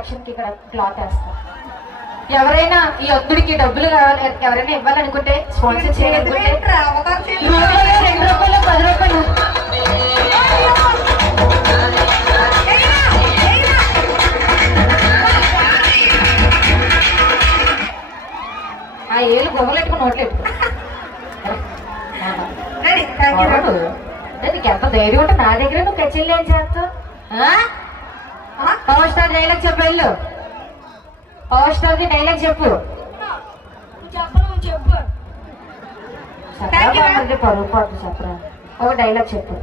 Production కి ఇక్కడ cloth వేస్తాం. ఎవరైనా ఈ ఒత్తిడికి డబ్బులు కావాలి, ఎవరైనా ఇవ్వాలనుకుంటే స్పాన్సర్ చేయాలనుకుంటే 2 రూపాయలు 10 రూపాయలు ఆ ఏళ్ళు గొప్పలెట్టుకుని నోట్లు ఎట్టుకో. నీకు ఎంత ధైర్యం ఉంటే నా దగ్గర నువ్వు కచేరీలు ఏం చేస్తావు? పవర్ స్టార్ డైలాగ్ చెప్పు, వెళ్ళు పవర్ స్టార్ ది డైలాగ్ చెప్పు. చెప్పరా పరువు పాటు చెప్పరా, ఒక డైలాగ్ చెప్పు.